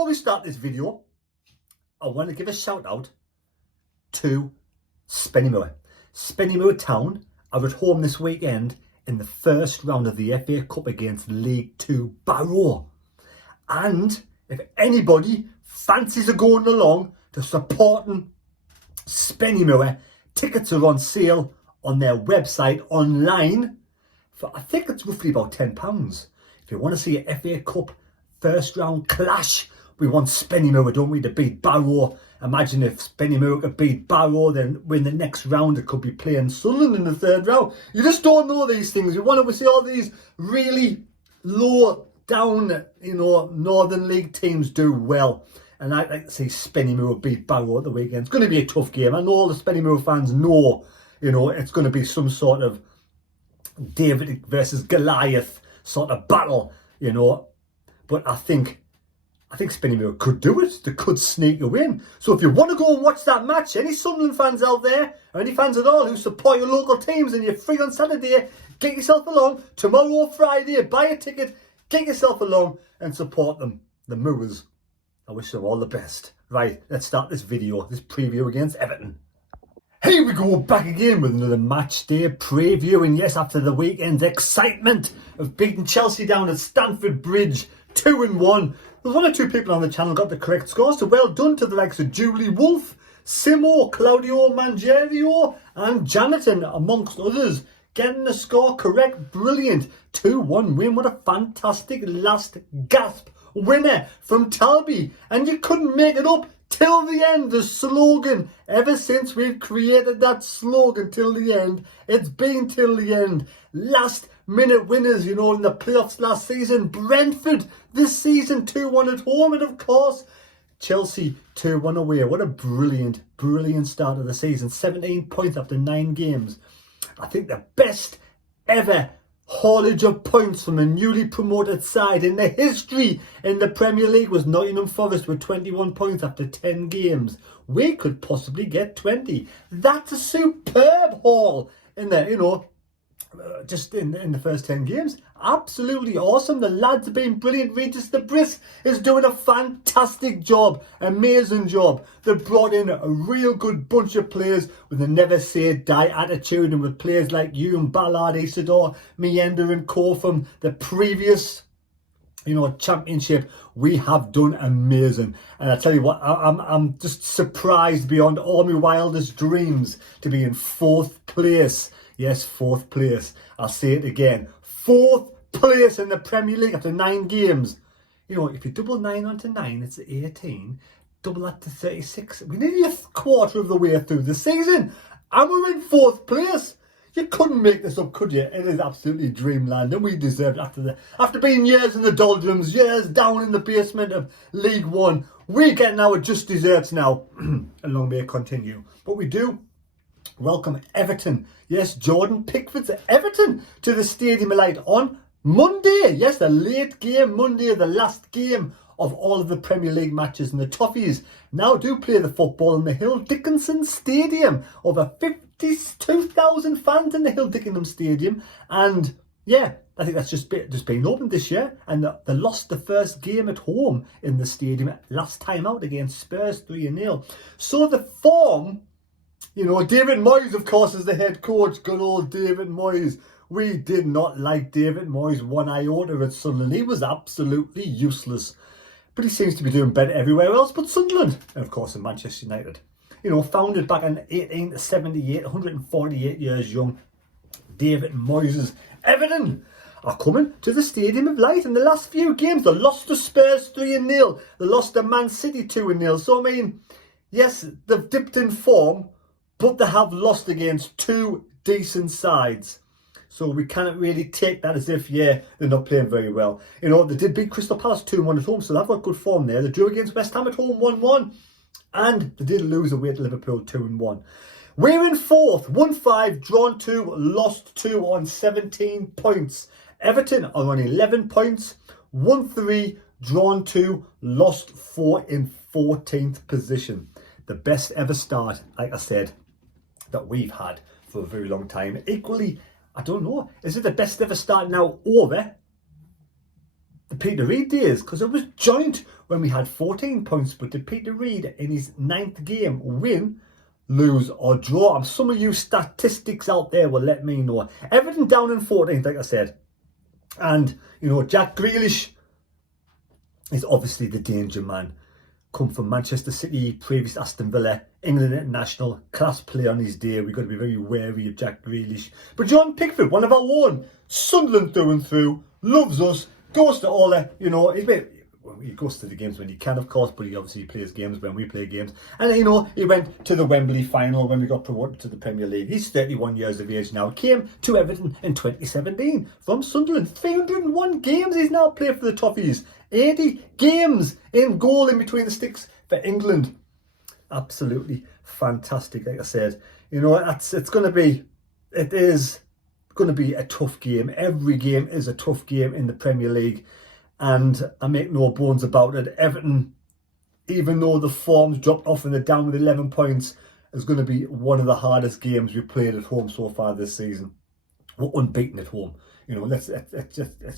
before we start this video, I want to give a shout out to Spenny Moor. Spenny Moor Town are at home this weekend in the first round of the FA Cup against League 2 Barrow. And if anybody fancies going along to supporting Spenny Moor, tickets are on sale on their website online for, I think it's roughly about £10. If you want to see a FA Cup first round clash, we want Spenny Moor, don't we, to beat Barrow. Imagine if Spenny Moor could beat Barrow, then win the next round. It could be playing Sunderland in the third round. You just don't know these things. You want to see all these really low down, Northern League teams do well. And I'd like to see Spenny Moor beat Barrow at the weekend. It's going to be a tough game. I know all the Spenny Moor fans know, it's going to be some sort of David versus Goliath sort of battle, But I think Spenny Moor could do it. They could sneak a win. So if you want to go and watch that match, any Sunderland fans out there, or any fans at all who support your local teams and you're free on Saturday, get yourself along. Tomorrow or Friday, buy a ticket, get yourself along and support them. The Moors. I wish them all the best. Right, let's start this video, this preview against Everton. Here we go, back again with another match day preview. And yes, after the weekend's excitement of beating Chelsea down at Stamford Bridge 2-1, there's one or two people on the channel got the correct scores, so well done to the likes of Julie Wolfe, Simo, Claudio Mangerio and Jonathan, amongst others, getting the score correct. Brilliant 2-1 win. What a fantastic last gasp winner from Talby, and you couldn't make it up till the end. The slogan, ever since we've created that slogan, till the end, it's been till the end. Last minute winners, in the playoffs last season. Brentford this season 2-1 at home, and of course Chelsea 2-1 away. What a brilliant start of the season. 17 points after 9 games. I think the best ever haulage of points from a newly promoted side in the history in the Premier League was Nottingham Forest with 21 points after 10 games. We could possibly get 20. That's a superb haul in there, just in the first 10 games. Absolutely awesome. The lads have been brilliant. Regis the Brisk is doing a fantastic job. Amazing job. They've brought in a real good bunch of players with a never say die attitude, and with players like Ewan Ballard, Isidore, Meander and Co from the previous championship. We have done amazing, and I tell you what, I'm just surprised beyond all my wildest dreams to be in 4th place. Yes, 4th place. I'll say it again. 4th place in the Premier League after 9 games. If you double 9 onto 9, it's 18. Double that to 36. We're nearly a quarter of the way through the season, and we're in 4th place. You couldn't make this up, could you? It is absolutely dreamland, and we deserve it after being years in the doldrums, years down in the basement of League One. We're getting our just desserts now, and long may it continue. But we do welcome Everton. Yes, Jordan Pickford's Everton to the Stadium of Light on Monday. Yes, the late game Monday, the last game of all of the Premier League matches. And the Toffees now do play the football in the Hill Dickinson Stadium. Over 52,000 fans in the Hill Dickinson Stadium. And yeah, I think that's just been opened this year. And they lost the first game at home in the stadium last time out against Spurs 3-0. So the form, David Moyes, of course, is the head coach. Good old David Moyes. We did not like David Moyes one iota at Sunderland. He was absolutely useless. But he seems to be doing better everywhere else but Sunderland. And of course in Manchester United. Founded back in 1878, 148 years young. David Moyes' Everton are coming to the Stadium of Light. In the last few games, they lost to Spurs 3-0. They lost to Man City 2-0. So, yes, they've dipped in form, but they have lost against 2 decent sides. So we cannot really take that as if, they're not playing very well. They did beat Crystal Palace 2-1 at home, so they've got good form there. They drew against West Ham at home 1-1. And they did lose away to Liverpool 2-1. We're in 4th, 1-5, drawn 2, lost 2 on 17 points. Everton are on 11 points, 1-3, drawn 2, lost 4 in 14th position. The best ever start, like I said, that we've had for a very long time. Equally, I don't know, is it the best ever start now over the Peter Reid days? Because it was joint when we had 14 points. But did Peter Reid in his 9th game win, lose or draw? And some of you statistics out there will let me know. Everton down in 14th, like I said. And, you know, Jack Grealish is obviously the danger man. Come from Manchester City, previous Aston Villa, England international, class player on his day. We've got to be very wary of Jack Grealish. But John Pickford, one of our own, Sunderland through and through, loves us, goes to all the, you know, he goes to the games when he can, of course, but he obviously plays games when we play games. And, you know, he went to the Wembley final when we got promoted to the Premier League. He's 31 years of age now. Came to Everton in 2017 from Sunderland. 301 games he's now played for the Toffees. 80 games in goal in between the sticks for England. Absolutely fantastic, like I said. You know, it is going to be a tough game. Every game is a tough game in the Premier League. And I make no bones about it. Everton, even though the form's dropped off and they're down with 11 points, is going to be one of the hardest games we've played at home so far this season. We're unbeaten at home. You know, let's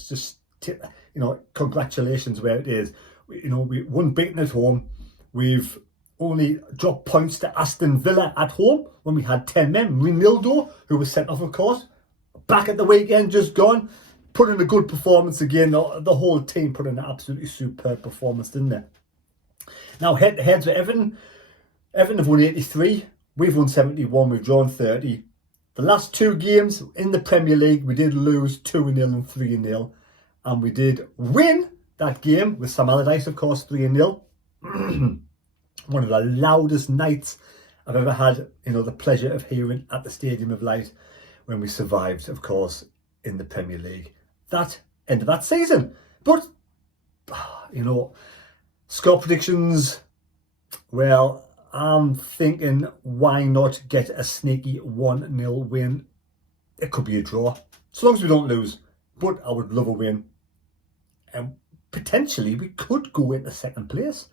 just you know, congratulations where it is. You know, we unbeaten at home. We've only dropped points to Aston Villa at home when we had 10 men. Ronaldo, who was sent off, of course, back at the weekend, just gone. Put in a good performance again. The whole team put in an absolutely superb performance, didn't they? Now, head-to-heads with Everton. Everton have won 83. We've won 71. We've drawn 30. The last 2 games in the Premier League, we did lose 2-0 and 3-0. And we did win that game with Sam Allardyce, of course, 3-0. One of the loudest nights I've ever had, you know, the pleasure of hearing at the Stadium of Light when we survived, of course, in the Premier League. That end of that season. But, you know, score predictions, well, I'm thinking, why not get a sneaky 1-0 win? It could be a draw, as long as we don't lose. But I would love a win. And potentially we could go into 2nd place.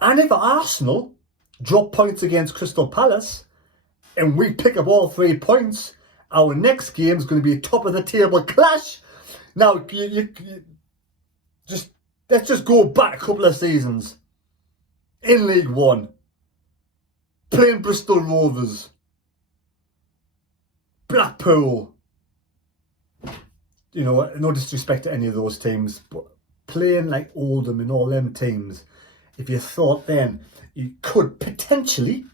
And if Arsenal drop points against Crystal Palace and we pick up all 3 points, our next game is going to be a top of the table clash. Now, let's just go back a couple of seasons. In League One, playing Bristol Rovers, Blackpool. You know, no disrespect to any of those teams, but playing like Oldham and all them teams, if you thought then you could potentially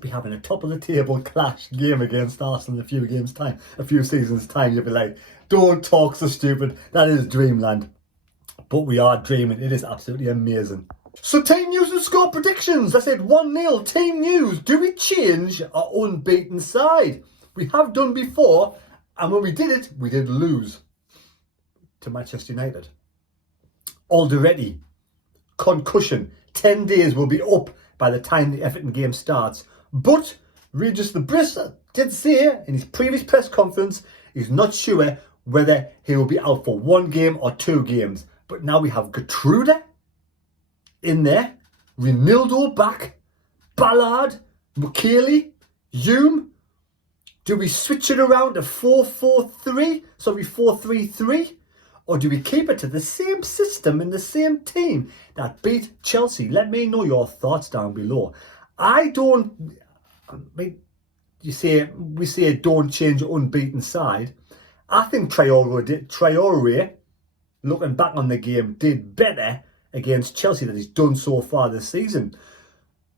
be having a top of the table clash game against Arsenal in a few seasons time, you'll be like, don't talk so stupid. That is dreamland. But we are dreaming. It is absolutely amazing. So team news and score predictions. I said 1-0 team news. Do we change our unbeaten side? We have done before, and when we did it, we did lose to Manchester United. Alderete, concussion. 10 days will be up by the time the Everton game starts. But Regis the Briss did say in his previous press conference he's not sure whether he will be out for 1 game or 2 games. But now we have Gertrude in there, Ronaldo back, Ballard, Mukiele, Hume. Do we switch it around to 4-3-3? Or do we keep it to the same system and the same team that beat Chelsea? Let me know your thoughts down below. We say don't change your unbeaten side. I think Traore, looking back on the game, did better against Chelsea than he's done so far this season.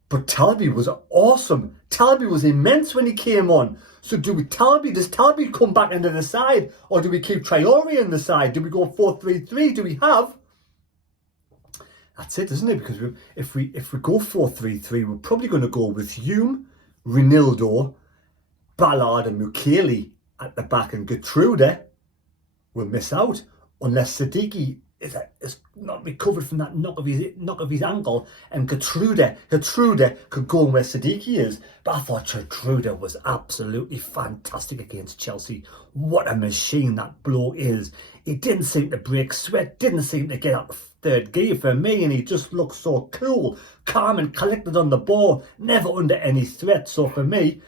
But Talby was awesome. Talby was immense when he came on. So does Talby come back into the side? Or do we keep Traore in the side? Do we go 4-3-3? Do we have... That's it, isn't it? Because if we go 4-3-3, we're probably going to go with Hume, Ronaldo, Ballard and Mukiele at the back, and Gertrude will miss out unless Siddiqui is not recovered from that knock of his ankle, and Gertrude could go where Siddiqui is. But I thought Gertrude was absolutely fantastic against Chelsea. What a machine that bloke is. He didn't seem to break sweat, didn't seem to get out of 3rd gear for me, and he just looked so cool, calm and collected on the ball, never under any threat. So for me,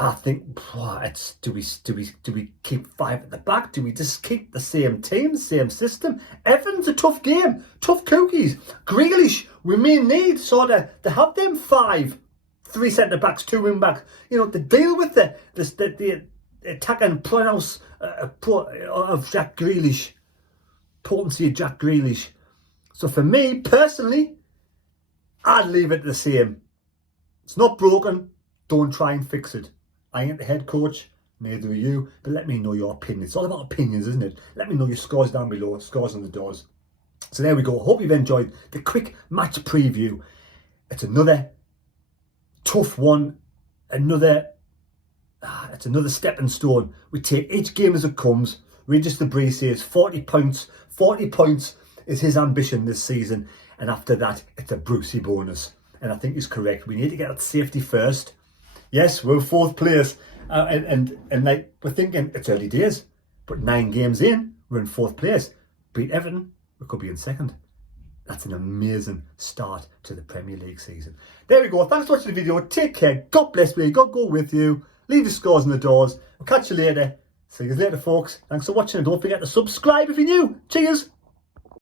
I think do we keep 5 at the back? Do we just keep the same team, same system? Everton's a tough game, tough cookies. Grealish, we may need sort of to have them 5, 3 centre backs, 2 wing backs. You know, to deal with the attacking prowess of Jack Grealish, potency of Jack Grealish. So for me personally, I'd leave it the same. It's not broken. Don't try and fix it. I ain't the head coach, neither are you, but let me know your opinion. It's all about opinions, isn't it? Let me know your scores down below, scores on the doors. So there we go. Hope you've enjoyed the quick match preview. It's another tough one, it's another stepping stone. We take each game as it comes. Regis Debris says 40 points. 40 points is his ambition this season, and after that, it's a Brucey bonus. And I think he's correct. We need to get at safety first. Yes, we're 4th place, and like we're thinking it's early days, but 9 games in, we're in 4th place. Beat Everton, we could be in 2nd. That's an amazing start to the Premier League season. There we go. Thanks for watching the video. Take care. God bless me. God go with you. Leave your scores on the doors. We'll catch you later. See you later, folks. Thanks for watching, and don't forget to subscribe if you're new. Cheers.